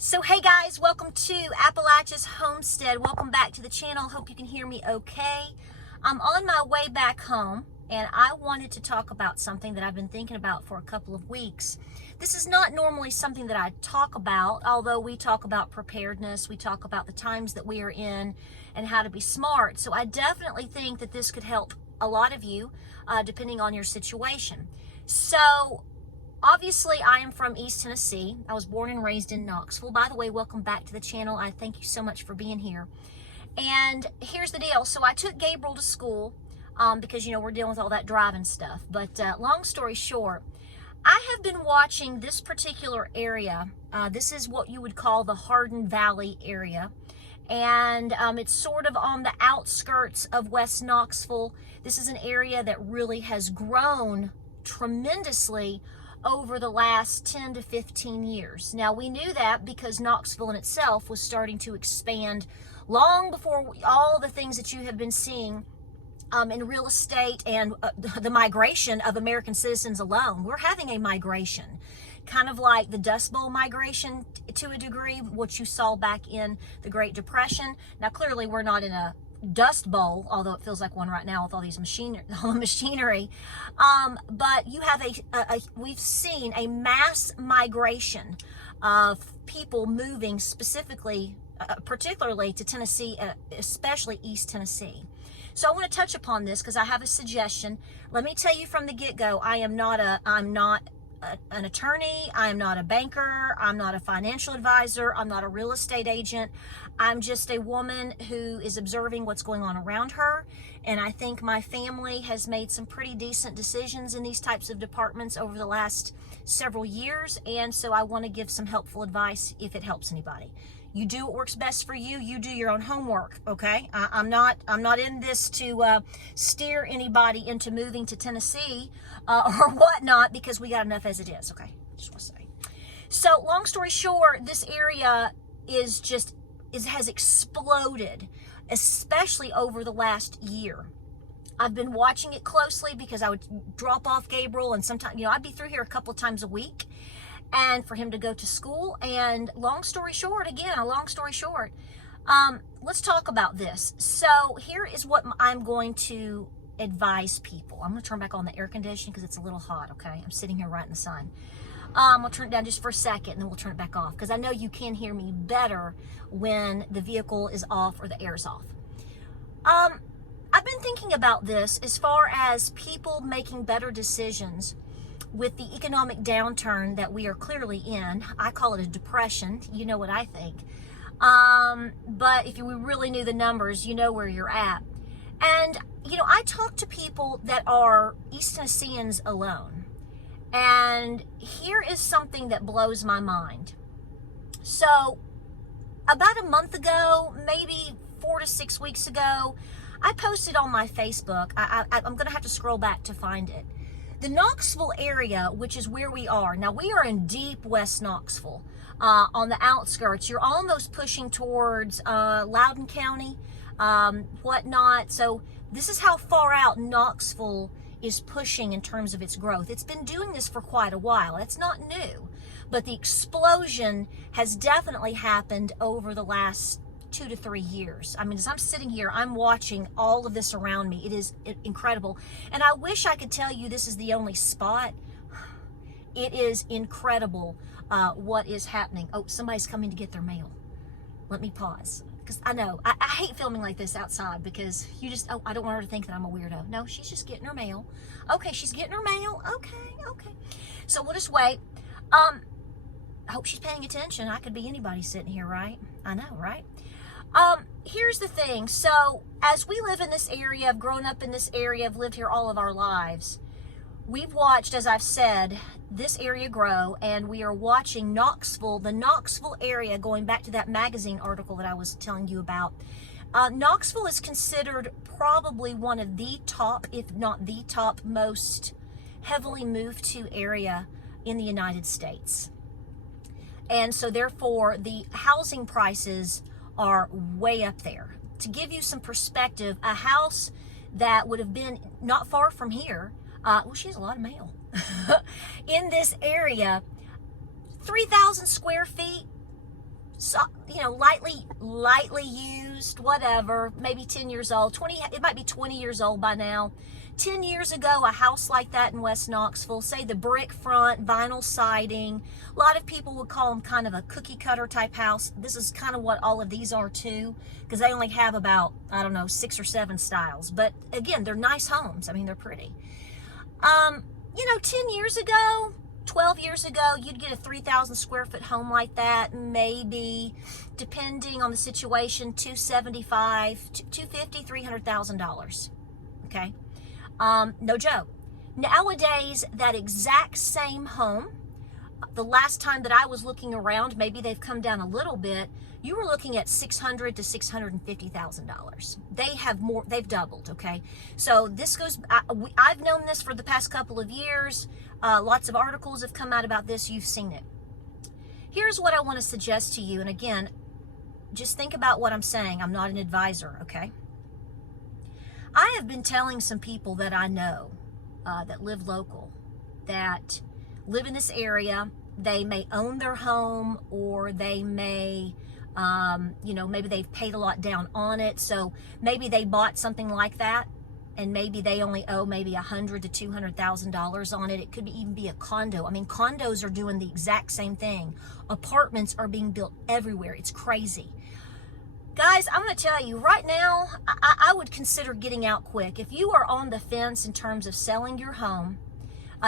So hey guys, welcome to Appalachia's Homestead. Welcome back to the channel. Hope you can hear me okay. I'm on my way back home and I wanted to talk about something that I've been thinking about for a couple of weeks. This is not normally something that I talk about, although we talk about preparedness, we talk about the times that we are in and how to be smart. So I definitely think that this could help a lot of you depending on your situation. So obviously, I am from East Tennessee. I was born and raised in Knoxville. By the way, welcome back to the channel. I thank you so much for being here. And here's the deal. So I took Gabriel to school because, you know, we're dealing with all that driving stuff. But long story short, I have been watching this particular area. This is what you would call the Hardin Valley area. And it's sort of on the outskirts of West Knoxville. This is an area that really has grown tremendously over the last 10 to 15 years. Now, we knew that because Knoxville in itself was starting to expand long before all the things that you have been seeing in real estate and the migration of American citizens alone. We're having a migration, kind of like the Dust Bowl migration to a degree, what you saw back in the Great Depression. Now, clearly, we're not in a Dust Bowl, although it feels like one right now with all these machinery. But you have we've seen a mass migration of people moving specifically, particularly to Tennessee, especially East Tennessee. So I want to touch upon this because I have a suggestion. Let me tell you from the get-go, I'm not an attorney, I am not a banker, I'm not a financial advisor, I'm not a real estate agent. I'm just a woman who is observing what's going on around her, and I think my family has made some pretty decent decisions in these types of departments over the last several years, and so I want to give some helpful advice if it helps anybody. You do what works best for you. You do your own homework, okay? I'm not in this to steer anybody into moving to Tennessee or whatnot, because we got enough as it is, okay? Just want to say. So, long story short, this area has exploded, especially over the last year. I've been watching it closely because I would drop off Gabriel, and sometimes, I'd be through here a couple of times a week, and for him to go to school. And long story short, let's talk about this. So here is what I'm going to advise people. I'm going to turn back on the air conditioning because it's a little hot, okay? I'm sitting here right in the sun. I'll turn it down just for a second, and then we'll turn it back off because I know you can hear me better when the vehicle is off or the air is off. I've been thinking about this as far as people making better decisions with the economic downturn that we are clearly in. I call it a depression. You know what I think. But if we really knew the numbers, you know where you're at. And, I talk to people that are East Tennesseans alone. And here is something that blows my mind. So, about a month ago, maybe 4 to 6 weeks ago, I posted on my Facebook. I'm going to have to scroll back to find it. The Knoxville area, which is where we are. Now, we are in deep West Knoxville, on the outskirts. You're almost pushing towards Loudoun County, whatnot. So this is how far out Knoxville is pushing in terms of its growth. It's been doing this for quite a while. It's not new. But the explosion has definitely happened over the last 2 to 3 years. I mean, as I'm sitting here, I'm watching all of this around me. It is incredible. And I wish I could tell you this is the only spot. It is incredible what is happening. Oh, somebody's coming to get their mail. Let me pause. Because I know, I hate filming like this outside because I don't want her to think that I'm a weirdo. No, she's just getting her mail. Okay, she's getting her mail. Okay. So we'll just wait. I hope she's paying attention. I could be anybody sitting here, right? I know, right? Here's the thing. So as we live in this area, I've grown up in this area, I've lived here all of our lives. We've watched, as I've said, this area grow, and we are watching Knoxville, the Knoxville area, going back to that magazine article that I was telling you about. Knoxville is considered probably one of the top, if not the top, most heavily moved to area in the United States. And so therefore, the housing prices are way up there. To give you some perspective, a house that would have been not far from here, well, she has a lot of mail, in this area, 3,000 square feet, so, lightly used, whatever, maybe 10 years old, 20, it might be 20 years old by now. 10 years ago, a house like that in West Knoxville, say the brick front, vinyl siding, a lot of people would call them kind of a cookie cutter type house. This is kind of what all of these are too, because they only have about, I don't know, 6 or 7 styles. But again, they're nice homes. I mean, they're pretty. 10 years ago, 12 years ago, you'd get a 3,000 square foot home like that, maybe, depending on the situation, $275, $250, $300,000. Okay, no joke. Nowadays, that exact same home, the last time that I was looking around, maybe they've come down a little bit. You were looking at $600,000 to $650,000. They've doubled. Okay, so this goes. I've known this for the past couple of years. Lots of articles have come out about this. You've seen it. Here's what I want to suggest to you, and again, just think about what I'm saying. I'm not an advisor. Okay, I have been telling some people that I know that live local, that live in this area. They may own their home, or they may, maybe they've paid a lot down on it. So maybe they bought something like that, and maybe they only owe maybe $100,000 to $200,000 on it. It could even be a condo. I mean, condos are doing the exact same thing. Apartments are being built everywhere. It's crazy. Guys, I'm going to tell you right now, I would consider getting out quick. If you are on the fence in terms of selling your home,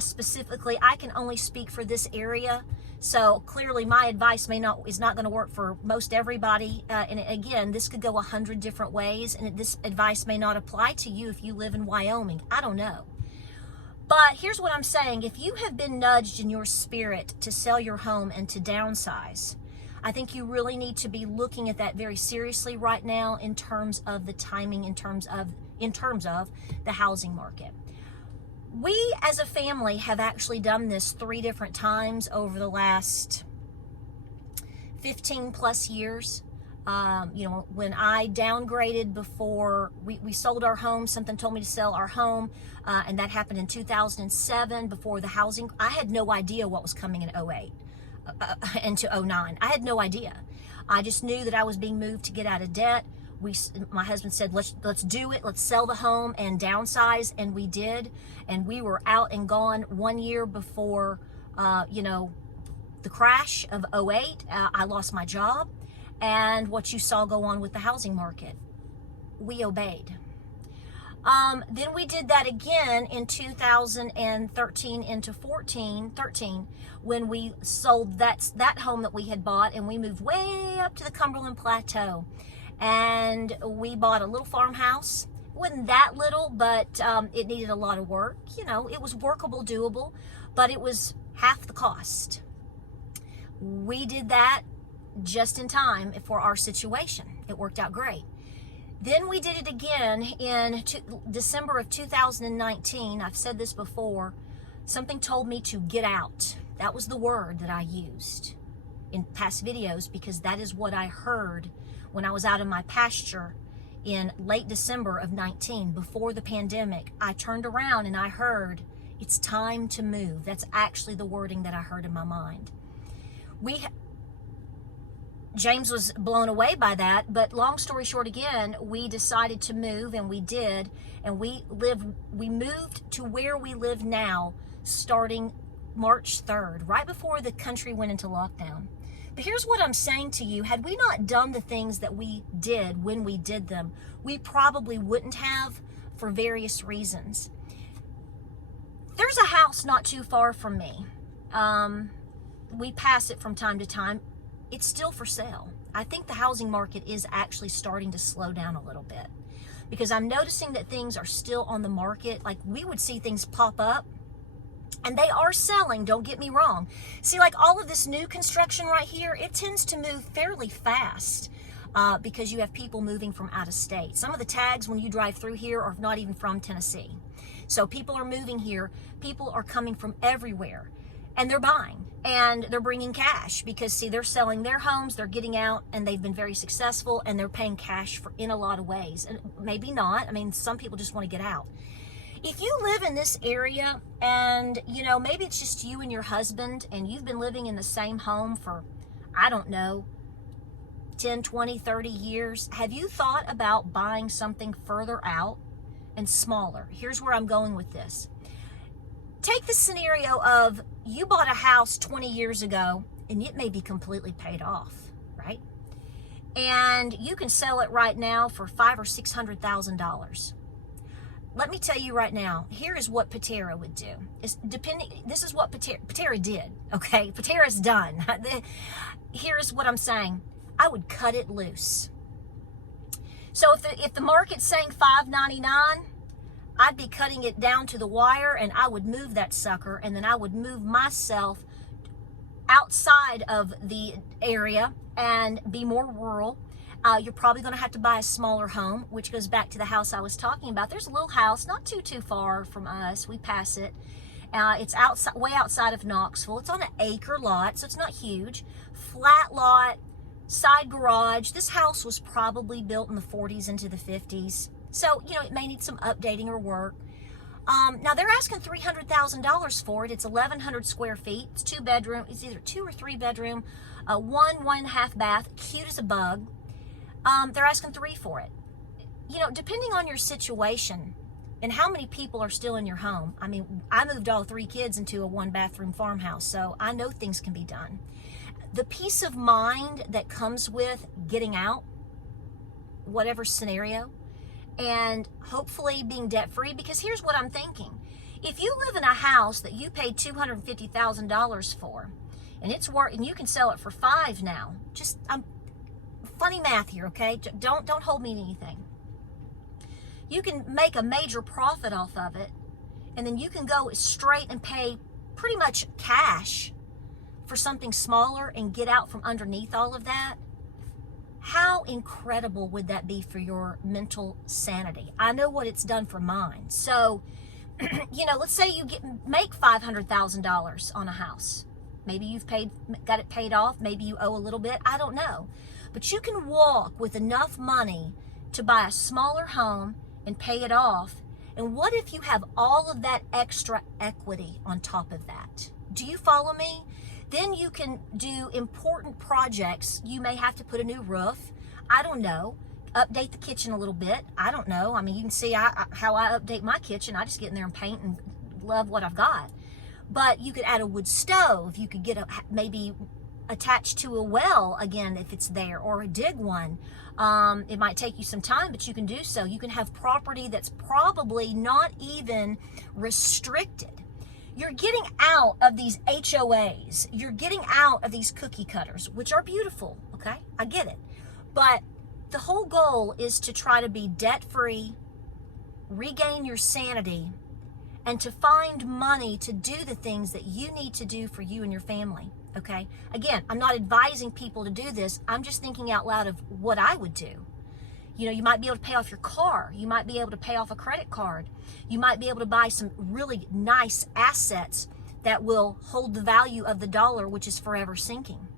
specifically, I can only speak for this area, so clearly my advice is not going to work for most everybody. And again, this could go 100 different ways, and this advice may not apply to you if you live in Wyoming. I don't know. But here's what I'm saying. If you have been nudged in your spirit to sell your home and to downsize, I think you really need to be looking at that very seriously right now in terms of the timing, in terms of the housing market. We as a family have actually done this 3 different times over the last 15 plus years. When I downgraded before we sold our home, something told me to sell our home, and that happened in 2007 before the housing. I had no idea what was coming in 08 into 09. I had no idea. I just knew that I was being moved to get out of debt. My husband said, let's do it. Let's sell the home and downsize. And we did. And we were out and gone 1 year before, the crash of 08. I lost my job. And what you saw go on with the housing market. We obeyed. Then we did that again in 2013 into 13, when we sold that home that we had bought, and we moved way up to the Cumberland Plateau. And we bought a little farmhouse. It wasn't that little, but it needed a lot of work. It was workable, doable, but it was half the cost. We did that just in time for our situation. It worked out great. Then we did it again in December of 2019. I've said this before. Something told me to get out. That was the word that I used in past videos, because that is what I heard when I was out in my pasture in late December of 19, before the pandemic. I turned around and I heard, it's time to move. That's actually the wording that I heard in my mind. James was blown away by that, but long story short, again, we decided to move, and we did, and we moved to where we live now starting March 3rd, right before the country went into lockdown. But here's what I'm saying to you. Had we not done the things that we did when we did them, we probably wouldn't have, for various reasons. There's a house not too far from me. We pass it from time to time. It's still for sale. I think the housing market is actually starting to slow down a little bit, because I'm noticing that things are still on the market. Like, we would see things pop up, and they are selling, don't get me wrong. See, like all of this new construction right here, it tends to move fairly fast because you have people moving from out of state. Some of the tags when you drive through here are not even from Tennessee. So people are moving here. People are coming from everywhere, and they're buying, and they're bringing cash, because see, they're selling their homes, they're getting out, and they've been very successful, and they're paying cash in a lot of ways. And maybe not. I mean, some people just want to get out. If you live in this area, and maybe it's just you and your husband, and you've been living in the same home for, I don't know, 10, 20, 30 years, have you thought about buying something further out and smaller? Here's where I'm going with this. Take the scenario of you bought a house 20 years ago and it may be completely paid off, right? And you can sell it right now for $500,000 or $600,000. Let me tell you right now, here is what Patara would do. This is what Patara did, okay? Patara's done. Here's what I'm saying. I would cut it loose. So if the market's saying $599, I'd be cutting it down to the wire, and I would move that sucker, and then I would move myself outside of the area and be more rural. You're probably going to have to buy a smaller home, which goes back to the house I was talking about. There's a little house not too far from us. We pass it. It's outside, way outside of Knoxville. It's on an acre lot, so it's not huge. Flat lot, side garage. This house was probably built in the 40s into the 50s. So, you know, it may need some updating or work. Now, they're asking $300,000 for it. It's 1,100 square feet. It's 2 bedroom. It's either 2 or 3 bedroom, 1.5 bath, cute as a bug. They're asking $3 for it. You know, depending on your situation and how many people are still in your home. I mean, I moved all 3 kids into a 1-bathroom farmhouse, so I know things can be done. The peace of mind that comes with getting out, whatever scenario, and hopefully being debt-free, because here's what I'm thinking. If you live in a house that you paid $250,000 for, and it's worth, and you can sell it for $5 now, just, funny math here, okay? Don't hold me to anything. You can make a major profit off of it, and then you can go straight and pay pretty much cash for something smaller and get out from underneath all of that. How incredible would that be for your mental sanity? I know what it's done for mine. So, you know, let's say you make $500,000 on a house. Maybe you've got it paid off. Maybe you owe a little bit. I don't know. But you can walk with enough money to buy a smaller home and pay it off. And what if you have all of that extra equity on top of that? Do you follow me? Then you can do important projects. You may have to put a new roof. I don't know. Update the kitchen a little bit. I don't know. I mean, you can see how I update my kitchen. I just get in there and paint and love what I've got. But you could add a wood stove. You could get maybe attached to a well again if it's there, or dig one. It might take you some time, but you can do so. You can have property that's probably not even restricted. You're getting out of these HOAs. You're getting out of these cookie cutters, which are beautiful, okay? I get it. But the whole goal is to try to be debt-free, regain your sanity, and to find money to do the things that you need to do for you and your family, okay? Again, I'm not advising people to do this. I'm just thinking out loud of what I would do. You know, you might be able to pay off your car. You might be able to pay off a credit card. You might be able to buy some really nice assets that will hold the value of the dollar, which is forever sinking.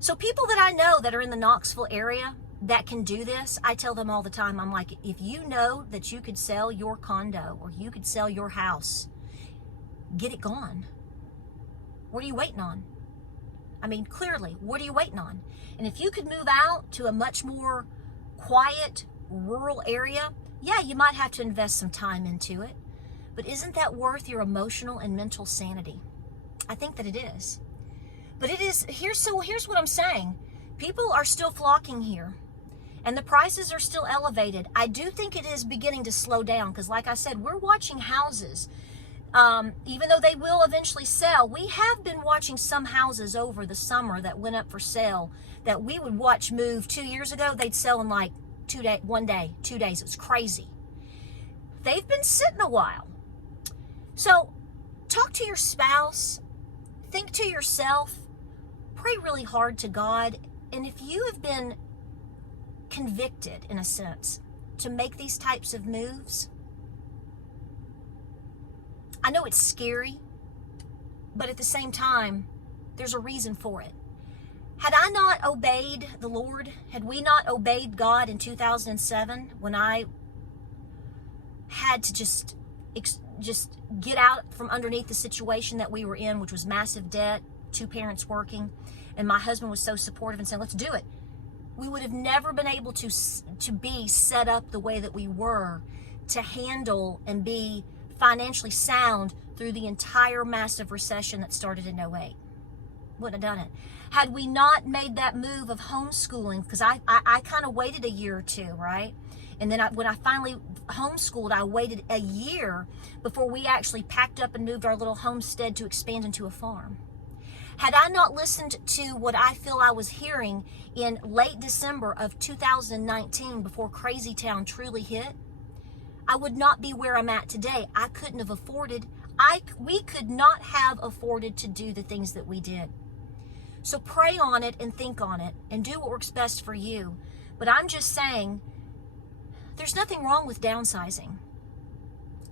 So people that I know that are in the Knoxville area that can do this, I tell them all the time, I'm like, if you know that you could sell your condo or you could sell your house, get it gone. What are you waiting on? I mean, clearly, what are you waiting on? And if you could move out to a much more quiet, rural area, yeah, you might have to invest some time into it. But isn't that worth your emotional and mental sanity? I think that it is. But it is, here's what I'm saying. People are still flocking here. And the prices are still elevated. I do think it is beginning to slow down because, like I said, we're watching houses. Even though they will eventually sell, we have been watching some houses over the summer that went up for sale that we would watch move 2 years ago. They'd sell in like 2 days, 1 day, 2 days. It was crazy. They've been sitting a while. So talk to your spouse, think to yourself, pray really hard to God. And if you have been convicted, in a sense, to make these types of moves, I know it's scary, but at the same time, there's a reason for it. Had I not obeyed the Lord, had we not obeyed God in 2007, when I had to just get out from underneath the situation that we were in, which was massive debt, 2 parents working, and my husband was so supportive and said, let's do it, we would have never been able to be set up the way that we were to handle and be financially sound through the entire massive recession that started in '08. Wouldn't have done it. Had we not made that move of homeschooling, because I kind of waited a year or two, right? And then when I finally homeschooled, I waited a year before we actually packed up and moved our little homestead to expand into a farm. Had I not listened to what I feel I was hearing in late December of 2019, before Crazy Town truly hit, I would not be where I'm at today. I couldn't have afforded, we could not have afforded to do the things that we did. So pray on it and think on it and do what works best for you. But I'm just saying, there's nothing wrong with downsizing.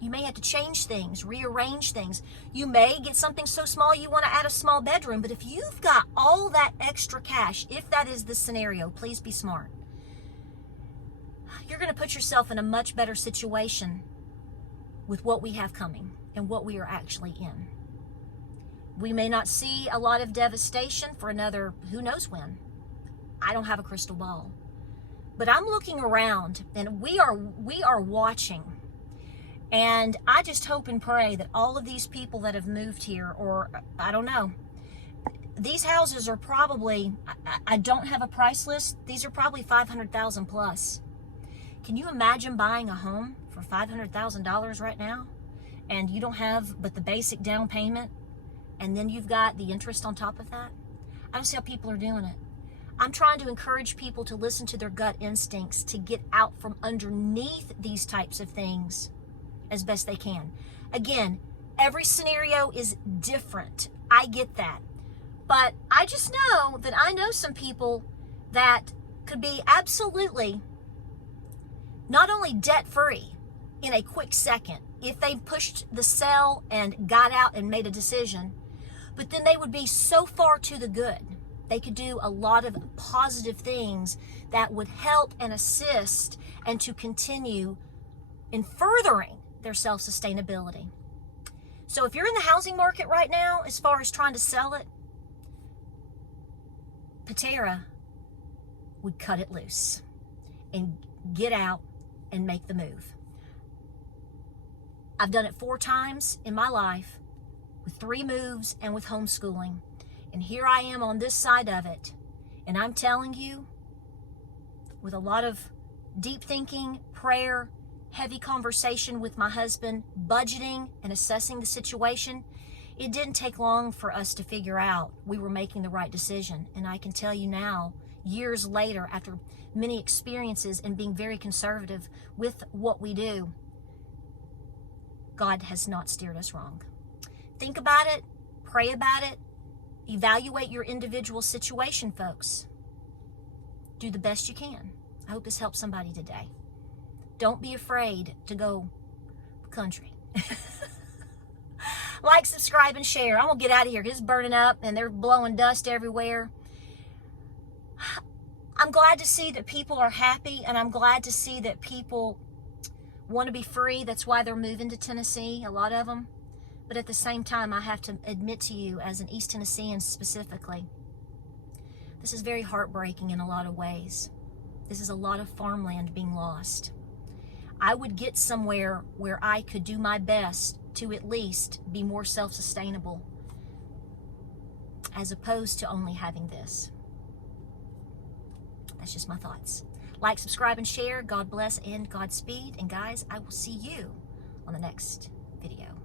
You may have to change things, rearrange things. You may get something so small you want to add a small bedroom, but if you've got all that extra cash, if that is the scenario, please be smart. You're going to put yourself in a much better situation with what we have coming and what we are actually in. We may not see a lot of devastation for another who knows when. I don't have a crystal ball. But I'm looking around, and we are watching. And I just hope and pray that all of these people that have moved here, or I don't know, these houses are probably, I don't have a price list, these are probably $500,000 plus. Can you imagine buying a home for $500,000 right now? And you don't have but the basic down payment, and then you've got the interest on top of that? I don't see how people are doing it. I'm trying to encourage people to listen to their gut instincts, to get out from underneath these types of things as best they can. Again, every scenario is different. I get that. But I just know that I know some people that could be absolutely not only debt-free in a quick second, if they pushed the sell and got out and made a decision, but then they would be so far to the good. They could do a lot of positive things that would help and assist and to continue in furthering their self-sustainability. So if you're in the housing market right now, as far as trying to sell it, Patara would cut it loose and get out and make the move. I've done it 4 times in my life, with 3 moves and with homeschooling. And here I am on this side of it. And I'm telling you, with a lot of deep thinking, prayer, heavy conversation with my husband, budgeting and assessing the situation, it didn't take long for us to figure out we were making the right decision. And I can tell you now, years later, after many experiences and being very conservative with what we do, God has not steered us wrong. Think about it, pray about it, evaluate your individual situation, folks. Do the best you can. I hope this helps somebody today. Don't be afraid to go country. Like, subscribe, and share. I'm going to get out of here because it's burning up and they're blowing dust everywhere. I'm glad to see that people are happy, and I'm glad to see that people want to be free. That's why they're moving to Tennessee, a lot of them. But at the same time, I have to admit to you, as an East Tennessean specifically, this is very heartbreaking in a lot of ways. This is a lot of farmland being lost. I would get somewhere where I could do my best to at least be more self-sustainable, as opposed to only having this. That's just my thoughts. Like, subscribe, and share. God bless and Godspeed. And guys, I will see you on the next video.